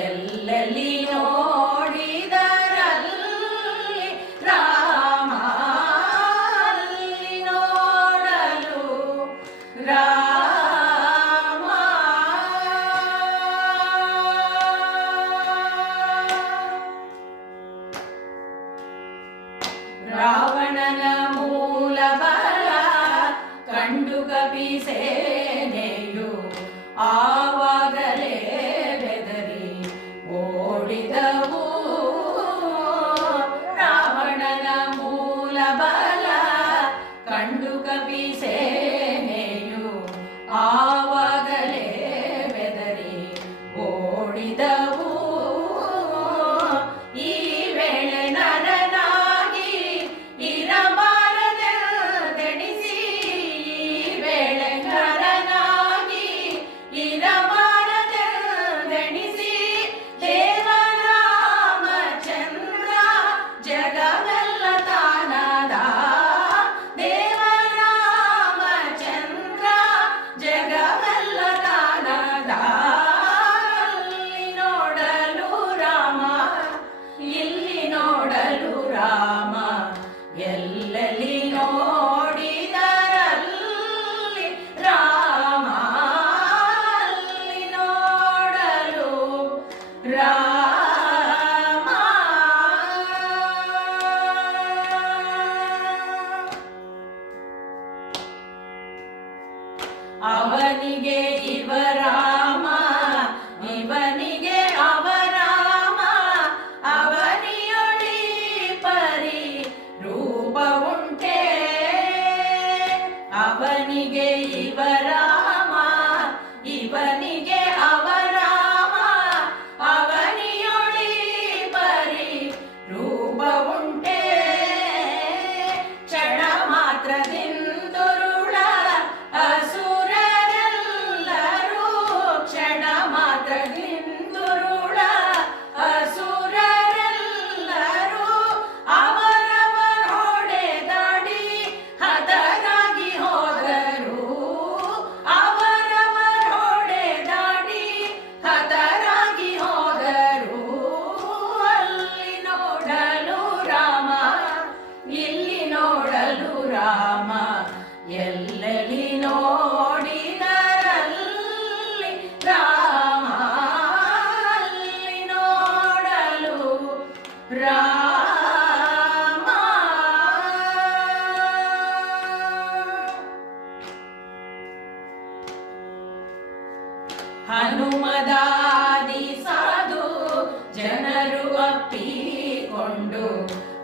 ಎಲ್ಲೆಲ್ಲಿ ನೋಡಿದರಲ್ಲಿ ರಾಮ ಅಲ್ಲಿ ನೋಡಲು ರಾಮ. ರಾವಣನ ಮೂಲ ಬಲ ಕಂಡು ಕಪಿಸೇನೆಯು ಆವಾಗಲೇ ಅವನಿಗೆ ಇವರಾಮ ಇವನಿಗೆ ಅವರಾಮ ಅವನಿಯೊಳಿ ಪರಿ ರೂಪ ಉಂಟೆ ಅವನಿಗೆ ಇವರಾಮ ಇವನಿಗೆ ಹನುಮದಾದಿ ಸಾಧು ಜನರು ಅಪ್ಪಿಕೊಂಡು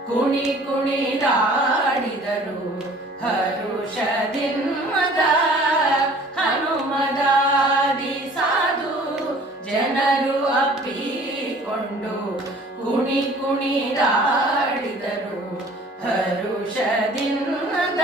ಕುಣಿ ಕುಣಿದಾಡಿದರು ಹರುಷದಿನ್ಮದ ಹನುಮದಾದಿ ಸಾಧು ಜನರು ಅಪ್ಪಿಕೊಂಡು ಕುಣಿ ಕುಣಿದಾಡಿದರು ಹರುಷದಿನ್ಮದ